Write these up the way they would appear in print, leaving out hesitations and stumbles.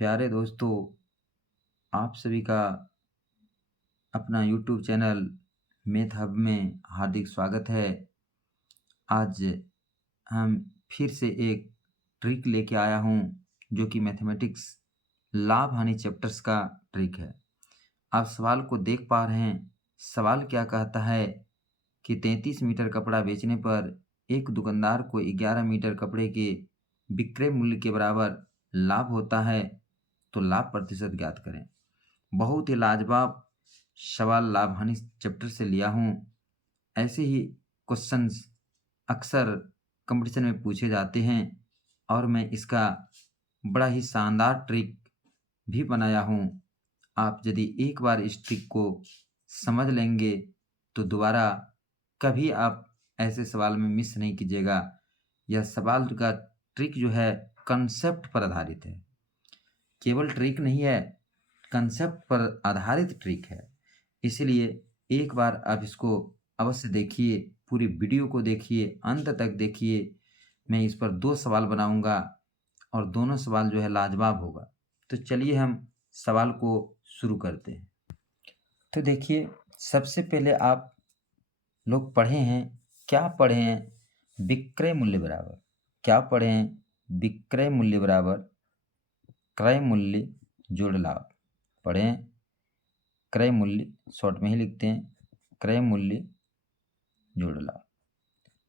प्यारे दोस्तों, आप सभी का अपना यूट्यूब चैनल मैथ हब में हार्दिक स्वागत है। आज हम फिर से एक ट्रिक लेके आया हूँ जो कि मैथमेटिक्स लाभ हानि चैप्टर्स का ट्रिक है। आप सवाल को देख पा रहे हैं। सवाल क्या कहता है कि 33 मीटर कपड़ा बेचने पर एक दुकानदार को 11 मीटर कपड़े के विक्रय मूल्य के बराबर लाभ होता है, तो लाभ प्रतिशत ज्ञात करें। बहुत ही लाजवाब सवाल लाभ हानि चैप्टर से लिया हूँ। ऐसे ही क्वेश्चंस अक्सर कंपटीशन में पूछे जाते हैं और मैं इसका बड़ा ही शानदार ट्रिक भी बनाया हूँ। आप यदि एक बार इस ट्रिक को समझ लेंगे तो दोबारा कभी आप ऐसे सवाल में मिस नहीं कीजिएगा। यह सवाल का ट्रिक जो है कंसेप्ट पर आधारित है, केवल ट्रिक नहीं है, कंसेप्ट पर आधारित ट्रिक है। इसलिए एक बार आप इसको अवश्य देखिए, पूरी वीडियो को देखिए, अंत तक देखिए। मैं इस पर 2 सवाल बनाऊँगा और दोनों सवाल जो है लाजवाब होगा। तो चलिए हम सवाल को शुरू करते हैं। तो देखिए, सबसे पहले आप लोग पढ़े हैं, क्या पढ़े हैं? विक्रय मूल्य बराबर क्या पढ़े हैं? विक्रय मूल्य बराबर क्रय मूल्य जोड़ लाभ पढ़े हैं। क्रय मूल्य शॉर्ट में ही लिखते हैं, क्रय मूल्य जोड़ लाभ।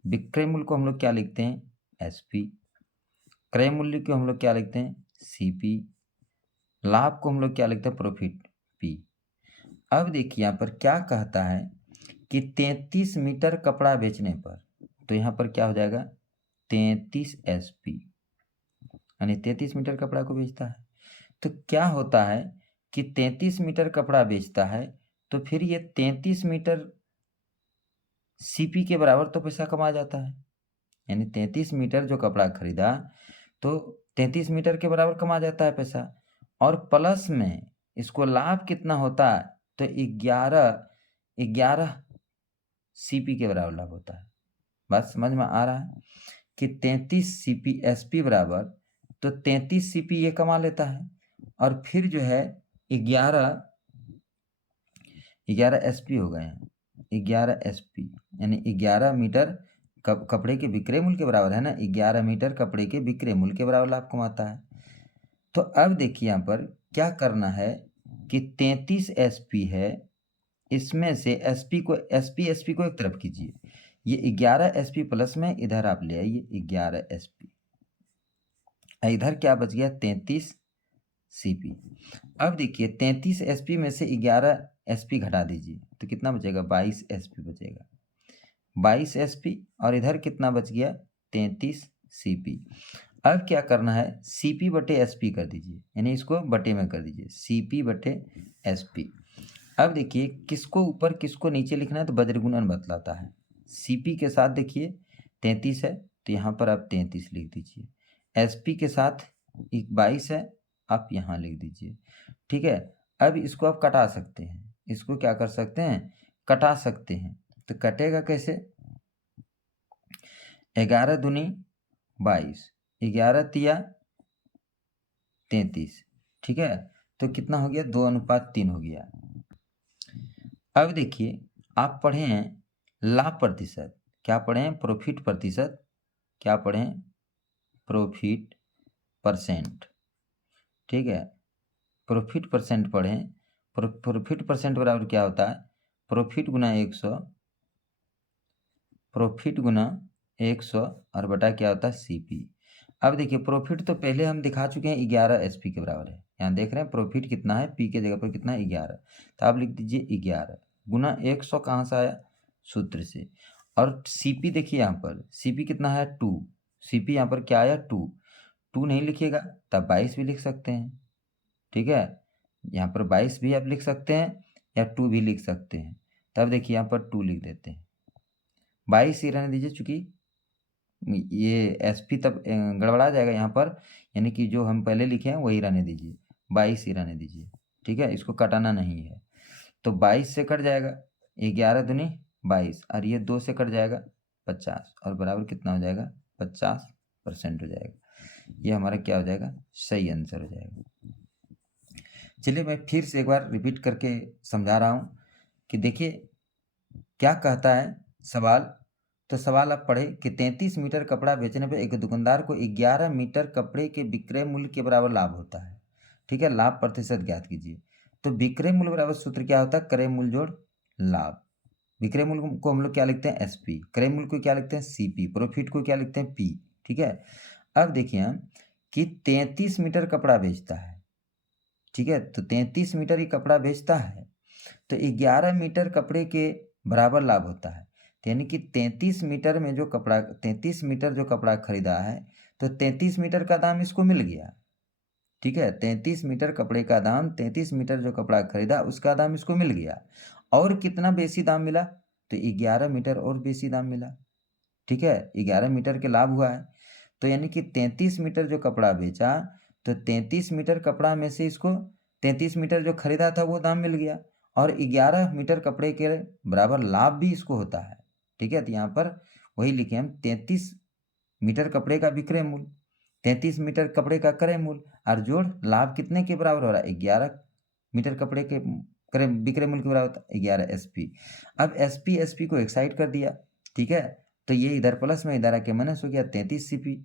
विक्रय मूल्य को हम लोग क्या लिखते हैं? एसपी। क्रय मूल्य को हम लोग क्या लिखते हैं? सीपी। लाभ को हम लोग क्या लिखते हैं? Profit, P. अब देखिए यहाँ पर क्या कहता है कि 33 मीटर कपड़ा बेचने पर, तो यहाँ पर क्या हो जाएगा? 33 एसपी, यानी 33 मीटर कपड़ा को बेचता है। तो क्या होता है कि 33 मीटर कपड़ा बेचता है, तो फिर ये 33 मीटर सीपी के बराबर तो पैसा कमा जाता है। यानी 33 मीटर जो कपड़ा खरीदा तो 33 मीटर के बराबर कमा जाता है पैसा, और प्लस में इसको लाभ कितना होता है? तो 11 सीपी के बराबर लाभ होता है। बात समझ में आ रहा है कि 33 सीपी एसपी बराबर, तो 33 सीपी ये कमा लेता है, और फिर जो है 11 एसपी हो गए हैं। 11 एसपी यानी 11 मीटर कपड़े के विक्रय मूल्य के बराबर है ना। 11 मीटर कपड़े के विक्रय मूल्य के बराबर लाभ कमाता है। तो अब देखिए यहाँ पर क्या करना है कि 33 एसपी है, इसमें से एसपी को एक तरफ कीजिए। ये 11 एसपी प्लस में इधर आप ले आइए 11 एसपी। इधर क्या बच गया? 33 सीपी। अब देखिए 33 एसपी में से 11 एसपी घटा दीजिए तो कितना बचेगा? 22 एसपी बचेगा। 22 एसपी और इधर कितना बच गया? 33 सीपी। अब क्या करना है? सीपी बटे एसपी कर दीजिए, यानी इसको बटे में कर दीजिए, सीपी बटे एसपी। अब देखिए किसको ऊपर किसको नीचे लिखना है तो वज्रगुणन बतलाता है। सीपी के साथ देखिए 33 है तो यहाँ पर आप 33 लिख दीजिए। एसपी के साथ 22 है, आप यहाँ लिख दीजिए। ठीक है। अब इसको आप कटा सकते हैं, इसको क्या कर सकते हैं? कटा सकते हैं। तो कटेगा कैसे? 11 दूनी 22, 11 तिया 33। ठीक है, तो कितना हो गया? 2:3 हो गया। अब देखिए आप पढ़े हैं लाभ प्रतिशत, क्या पढ़े हैं? प्रॉफिट प्रतिशत। क्या पढ़े हैं? Profit percent. ठीक है, प्रॉफिट परसेंट पढ़े हैं। प्रॉफिट परसेंट बराबर क्या होता है? प्रॉफिट गुना 100, प्रॉफिट गुना 100 और बटा क्या होता है? सीपी। अब देखिए प्रॉफिट तो पहले हम दिखा चुके हैं 11 एसपी के बराबर है। यहाँ देख रहे हैं प्रॉफिट कितना है? पी के जगह पर कितना है? 11। तो आप लिख दीजिए 11 गुना 100, कहाँ से आया? सूत्र से। और सीपी देखिए यहाँ पर सीपी कितना है? 2। सीपी यहाँ पर क्या आया? 2 नहीं लिखिएगा तब 22 भी लिख सकते हैं। ठीक है, यहाँ पर 22 भी आप लिख सकते हैं या 2 भी लिख सकते हैं। तब देखिए यहाँ पर 2 लिख देते हैं। 22 ही रहने दीजिए, चूंकि ये एसपी तब गड़बड़ा जाएगा यहाँ पर, यानी कि जो हम पहले लिखे हैं वही रहने दीजिए, 22 ही रहने दीजिए। ठीक है, इसको कटाना नहीं है। तो 22 से कट जाएगा 11 दूनी 22, और ये 2 से कट जाएगा 50, और बराबर कितना हो जाएगा? 50% हो जाएगा। ये हमारा क्या हो जाएगा? सही आंसर हो जाएगा। चलिए मैं फिर से एक बार रिपीट करके समझा रहा हूँ कि देखिए क्या कहता है सवाल। तो सवाल आप पढ़े कि 33 मीटर कपड़ा बेचने पे एक दुकानदार को 11 मीटर कपड़े के विक्रय मूल्य के बराबर लाभ होता है। ठीक है, लाभ प्रतिशत ज्ञात कीजिए। तो विक्रय मूल्य बराबर सूत्र क्या होता है, क्रय मूल्य जोड़ लाभ। विक्रय मूल्य को हम लोग क्या लिखते हैं, एसपी। क्रय मूल्य को क्या लिखते हैं, सीपी। प्रॉफिट को क्या लिखते हैं, पी। ठीक है, अब देखिए हम कि 33 मीटर कपड़ा बेचता है। ठीक है, तो 33 मीटर ही कपड़ा बेचता है तो 11 मीटर कपड़े के बराबर लाभ होता है। तो यानी कि 33 मीटर में जो कपड़ा 33 मीटर जो कपड़ा खरीदा है तो 33 मीटर का दाम इसको मिल गया। ठीक है, 33 मीटर कपड़े का दाम, 33 मीटर जो कपड़ा खरीदा उसका दाम इसको मिल गया। और कितना बेसी दाम मिला, तो 11 मीटर और बेसी दाम मिला। ठीक है, 11 मीटर के लाभ हुआ है। तो यानी कि 33 मीटर जो कपड़ा बेचा तो 33 मीटर कपड़ा में से इसको 33 मीटर जो खरीदा था वो दाम मिल गया और 11 मीटर कपड़े के बराबर लाभ भी इसको होता है। ठीक है, तो यहाँ पर वही लिखे हम 33 मीटर कपड़े का विक्रय मूल्य, 33 मीटर कपड़े का क्रय मूल्य और जोड़ लाभ कितने के बराबर हो रहा है, 11 मीटर कपड़े के क्रय विक्रय मूल्य के बराबर होता है 11 एसपी। अब एसपी को एक साइड कर दिया। ठीक है, तो ये इधर प्लस में इधर आके माइनस हो गया 33 सीपी।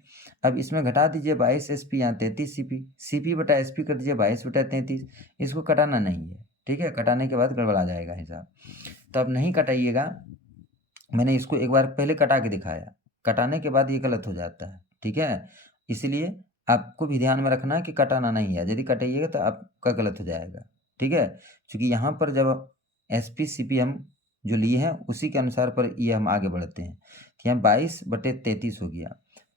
अब इसमें घटा दीजिए 22 एसपी, यहाँ 33 सीपी। सीपी बटा एसपी कर दीजिए 22 बटा 33। इसको कटाना नहीं है। ठीक है, कटाने के बाद गड़बड़ा जाएगा हिसाब, तो अब नहीं कटाइएगा। मैंने इसको एक बार पहले कटा के दिखाया, कटाने के बाद ये गलत हो जाता है। ठीक है, इसलिए आपको भी ध्यान में रखना है कि कटाना नहीं है, यदि कटाइएगा तो आपका गलत हो जाएगा। ठीक है, क्योंकि यहाँ पर जब एसपी सीपी हम जो लिए हैं उसी के अनुसार पर ये हम आगे बढ़ते हैं। तो यहाँ 22/33 हो गया।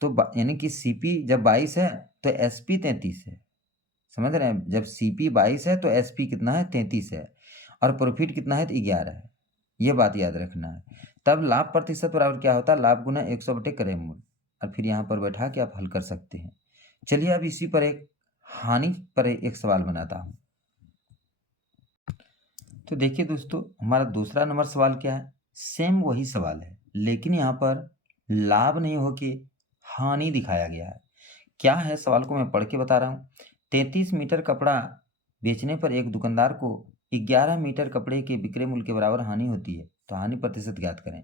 तो यानी कि सीपी जब 22 है तो एसपी 33 है। समझ रहे हैं, जब सीपी 22 है तो एसपी कितना है, 33 है। और प्रॉफिट कितना है, तो 11 है। ये बात याद रखना है। तब लाभ प्रतिशत बराबर क्या होता है, लाभ गुना 100 क्रय मूल्य। और फिर यहाँ पर बैठा के आप हल कर सकते हैं। चलिए अब इसी पर एक हानि पर एक सवाल बनाता हूँ। तो देखिए दोस्तों, हमारा दूसरा नंबर सवाल क्या है, सेम वही सवाल है लेकिन यहाँ पर लाभ नहीं होके हानि दिखाया गया है। क्या है सवाल को मैं पढ़ के बता रहा हूँ। 33 मीटर कपड़ा बेचने पर एक दुकानदार को 11 मीटर कपड़े के विक्रय मूल्य के बराबर हानि होती है, तो हानि प्रतिशत ज्ञात करें।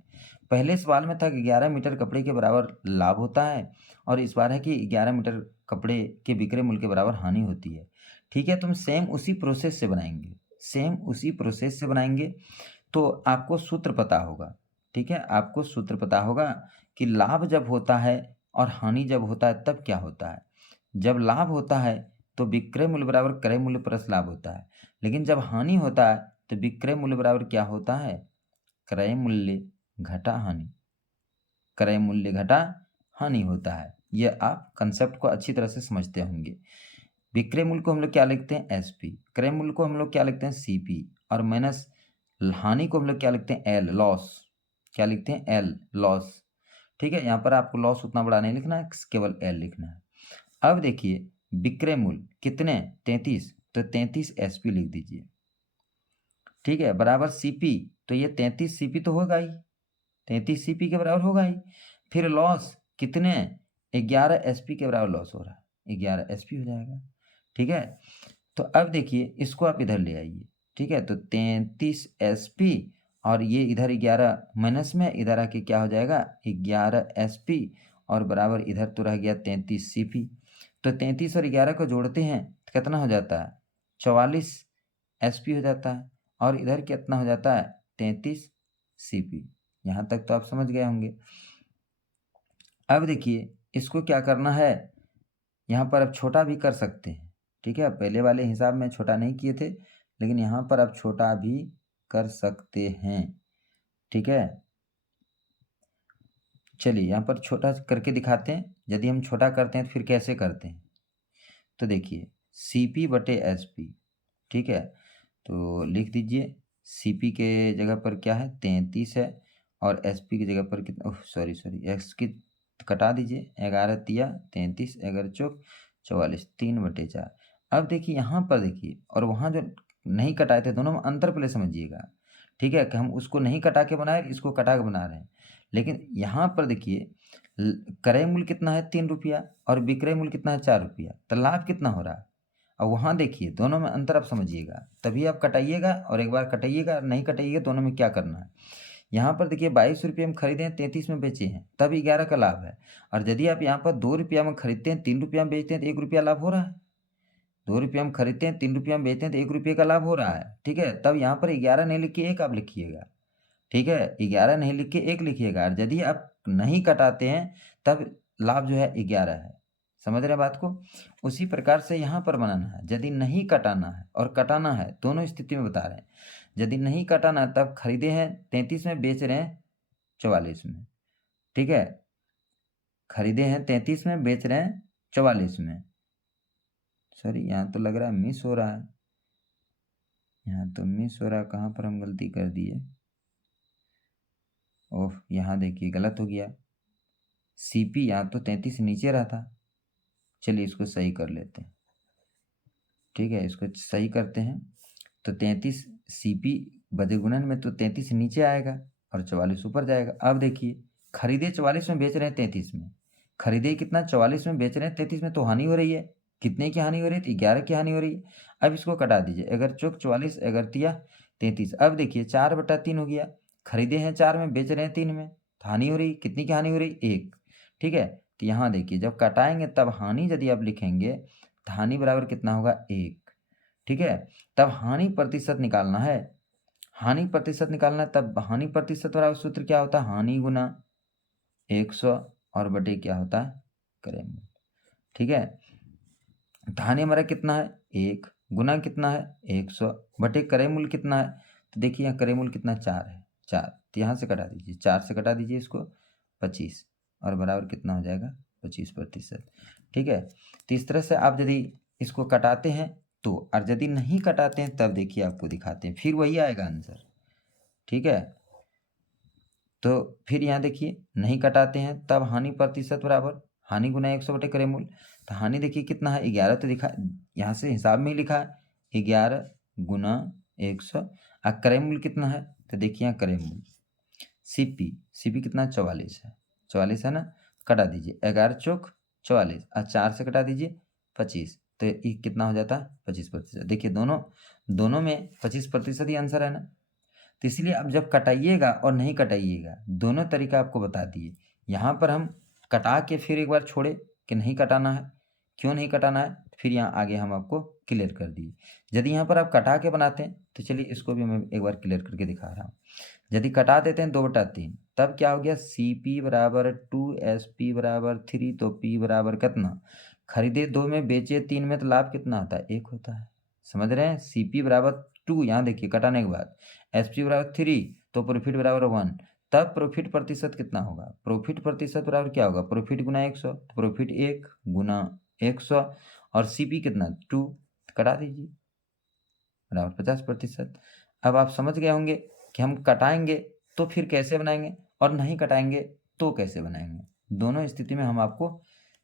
पहले सवाल में था कि 11 मीटर कपड़े के बराबर लाभ होता है और इस बार है कि 11 मीटर कपड़े के विक्रय मूल्य के बराबर हानि होती है। ठीक है, तुम सेम उसी प्रोसेस से बनाएंगे, सेम उसी प्रोसेस से बनाएंगे तो आपको सूत्र पता होगा। ठीक है, आपको सूत्र पता होगा कि लाभ जब होता है और हानि जब होता है तब क्या होता है। जब लाभ होता है तो विक्रय मूल्य बराबर क्रय मूल्य प्लस लाभ होता है, लेकिन जब हानि होता है तो विक्रय मूल्य बराबर क्या होता है, क्रय मूल्य घटा हानि। क्रय मूल्य घटा हानि होता है। ये आप कंसेप्ट को अच्छी तरह से समझते होंगे। विक्रय मूल्य को हम लोग क्या लिखते हैं, एसपी। क्रय मूल्य को हम लोग क्या लिखते हैं, सीपी। और माइनस हानि को हम लोग क्या लिखते हैं, एल, लॉस। क्या लिखते हैं, एल, लॉस। ठीक है, यहाँ पर आपको लॉस उतना बड़ा नहीं लिखना है, केवल एल लिखना है। अब देखिए विक्रय मूल्य कितने, 33, तो 33 एसपी लिख दीजिए। ठीक है, बराबर सीपी, तो ये 33 सीपी तो होगा ही, 33 सीपी के बराबर होगा ही। फिर लॉस कितने, 11 एसपी के बराबर लॉस हो रहा है, 11 एसपी हो जाएगा। ठीक है, तो अब देखिए इसको आप इधर ले आइए। ठीक है, तो 33 एसपी और ये इधर 11 माइनस में, इधर आके क्या हो जाएगा, 11 एसपी और बराबर इधर तो रह गया 33 सीपी। तो 33 और 11 को जोड़ते हैं तो कितना हो जाता है, 44 एसपी हो जाता है और इधर कितना हो जाता है, 33 सीपी। यहाँ तक तो आप समझ गए होंगे। अब देखिए इसको क्या करना है, यहाँ पर आप छोटा भी कर सकते हैं। ठीक है, पहले वाले हिसाब में छोटा नहीं किए थे लेकिन यहाँ पर आप छोटा भी कर सकते हैं। ठीक है, चलिए यहाँ पर छोटा करके दिखाते हैं। यदि हम छोटा करते हैं तो फिर कैसे करते हैं, तो देखिए सीपी बटे एसपी। ठीक है, तो लिख दीजिए सीपी के जगह पर क्या है, 33 है और एसपी की जगह पर कितना, सॉरी एक्स की कटा दीजिए, 11 तिया 33, 11 चौक 44, 3/4। अब देखिए यहाँ पर देखिए और वहाँ जो नहीं कटाए थे दोनों में अंतर पहले समझिएगा। ठीक है, कि हम उसको नहीं कटा के बनाए, इसको कटा के बना रहे हैं। लेकिन यहाँ पर देखिए क्रय मूल्य कितना है, 3 रुपया और विक्रय मूल्य कितना है, 4 रुपया। तो लाभ कितना हो रहा है, और वहाँ देखिए दोनों में अंतर आप समझिएगा, तभी आप कटाइएगा और एक बार कटाइएगा, नहीं कटाइएगा दोनों में क्या करना है। यहाँ पर देखिए 22 रुपये में खरीदे हैं, 33 में बेचे हैं, तब 11 का लाभ है। और यदि आप यहाँ पर 2 रुपया में खरीदते हैं, 3 रुपया में बेचते हैं तो 1 रुपया लाभ हो रहा है। 2 रुपया में खरीदते हैं, 3 रुपया में बेचते हैं तो 1 रुपये का लाभ हो रहा है। ठीक है, तब यहाँ पर 11 नहीं लिख के 1 आप लिखिएगा। ठीक है, 11 नहीं लिख के 1 लिखिएगा, और यदि आप नहीं कटाते हैं तब लाभ जो है 11 है। समझ रहे हैं बात को? उसी प्रकार से यहाँ पर बनाना है, यदि नहीं कटाना है और कटाना है, दोनों स्थिति में बता रहे हैं। यदि नहीं कटाना है तब खरीदे हैं 33 में, बेच रहे हैं 44 में। ठीक है, खरीदे हैं 33 में, बेच रहे हैं 44 में। सॉरी, यहाँ तो लग रहा है मिस हो रहा है, यहाँ तो मिस हो रहा है, कहाँ पर हम गलती कर दिए। ओह, यहाँ देखिए गलत हो गया, सीपी यहाँ तो 33 नीचे रहा था। चलिए इसको सही कर लेते हैं। ठीक है, इसको सही करते हैं तो 33 सीपी बदे गुणन में तो 33 नीचे आएगा और 44 ऊपर जाएगा। अब देखिए खरीदे 44 में, बेच रहे हैं 33 में। खरीदे कितना? 44 में, बेच रहे हैं 33 में, तो हानि हो रही है। कितने की हानि हो रही है? 11 की हानि हो रही है। अब इसको कटा दीजिए, अगर चौक 44 अगर तिया 33। अब देखिए 4/3 हो गया, खरीदे हैं 4 में, बेच रहे हैं 3 में, तो हानि हो रही, कितनी की हानि हो रही? 1। ठीक है, तो यहाँ देखिए जब कटाएंगे तब हानि यदि आप लिखेंगे तो हानि बराबर कितना होगा? 1। ठीक है, तब हानि प्रतिशत निकालना है। हानि प्रतिशत निकालना है, तब हानि प्रतिशत बराबर सूत्र क्या होता है? हानि गुना 100 और बटे क्या होता है? क्रय मूल्य। ठीक है, तो हानि हमारा कितना है? 1 गुना कितना है? 100 बटे क्रय मूल्य कितना है? तो देखिए यहाँ क्रय मूल्य कितना? 4 है, 4। तो यहाँ से कटा दीजिए, 4 से कटा दीजिए इसको, 25 और बराबर कितना हो जाएगा? 25%। ठीक है, तो इस तरह से आप यदि इसको कटाते हैं तो, और यदि नहीं कटाते हैं तब देखिए आपको दिखाते हैं, फिर वही आएगा आंसर। ठीक है, तो फिर यहाँ देखिए नहीं कटाते हैं तब हानि प्रतिशत बराबर हानि गुना 100 बटे क्रय मूल्य। तो हानि देखिए कितना है? 11 तो दिखा, यहाँ से हिसाब में ही लिखा है 11 गुना 100। और क्रय मूल्य कितना है? तो देखिए यहाँ क्रय मूल्य सीपी कितना? 44 है, 44 है ना, कटा दीजिए, 11 चौक 44 और 4 से कटा दीजिए 25, तो ये कितना हो जाता है? 25%। देखिए दोनों में 25% ही आंसर है ना। तो इसलिए अब जब कटाइएगा और नहीं कटाइएगा, दोनों तरीका आपको बता दिए। यहाँ पर हम कटा के फिर एक बार छोड़े कि नहीं कटाना है, क्यों नहीं कटाना है, फिर यहाँ आगे हम आपको क्लियर कर दिए। यदि यहाँ पर आप कटा के बनाते हैं तो चलिए इसको भी मैं एक बार क्लियर करके दिखा रहा हूँ। यदि कटा देते हैं 2/3, तब क्या हो गया? CP बराबर 2, SP बराबर 3, तो P बराबर कितना? खरीदे 2 में, बेचे 3 में, तो लाभ कितना होता है? 1 होता है। समझ रहे हैं? CP बराबर 2, यहाँ देखिए कटाने के बाद, SP बराबर 3, तो प्रॉफिट बराबर 1। तब प्रॉफिट प्रतिशत कितना होगा? प्रॉफिट प्रतिशत बराबर क्या होगा? प्रॉफिट गुना 100, तो प्रॉफिट 1 गुना 100 और CP कितना? 2, कटा दीजिए, बराबर 50%। अब आप समझ गए होंगे कि हम कटाएंगे तो फिर कैसे बनाएंगे और नहीं कटाएंगे तो कैसे बनाएंगे। दोनों स्थिति में हम आपको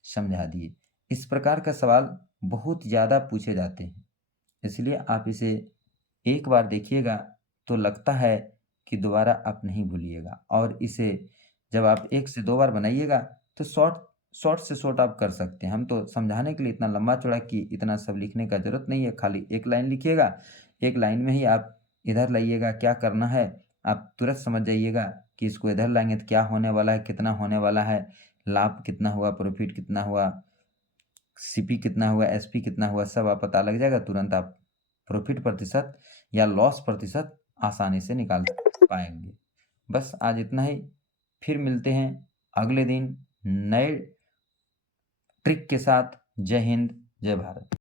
समझा दिए। इस प्रकार का सवाल बहुत ज़्यादा पूछे जाते हैं, इसलिए आप इसे एक बार देखिएगा तो लगता है कि दोबारा आप नहीं भूलिएगा। और इसे जब आप 1 से 2 बार बनाइएगा तो शॉर्ट से शॉर्ट आप कर सकते हैं। हम तो समझाने के लिए इतना लंबा चौड़ा कि इतना सब लिखने का ज़रूरत नहीं है, खाली एक लाइन लिखिएगा, एक लाइन में ही आप इधर लाइएगा, क्या करना है आप तुरंत समझ जाइएगा कि इसको इधर लाएंगे तो क्या होने वाला है, कितना होने वाला है, लाभ कितना हुआ, प्रॉफिट कितना हुआ, सीपी कितना हुआ, एसपी कितना हुआ, सब आप पता लग जाएगा। तुरंत आप प्रॉफिट प्रतिशत या लॉस प्रतिशत आसानी से निकाल पाएंगे। बस आज इतना ही, फिर मिलते हैं अगले दिन नए ट्रिक के साथ। जय हिंद, जय भारत।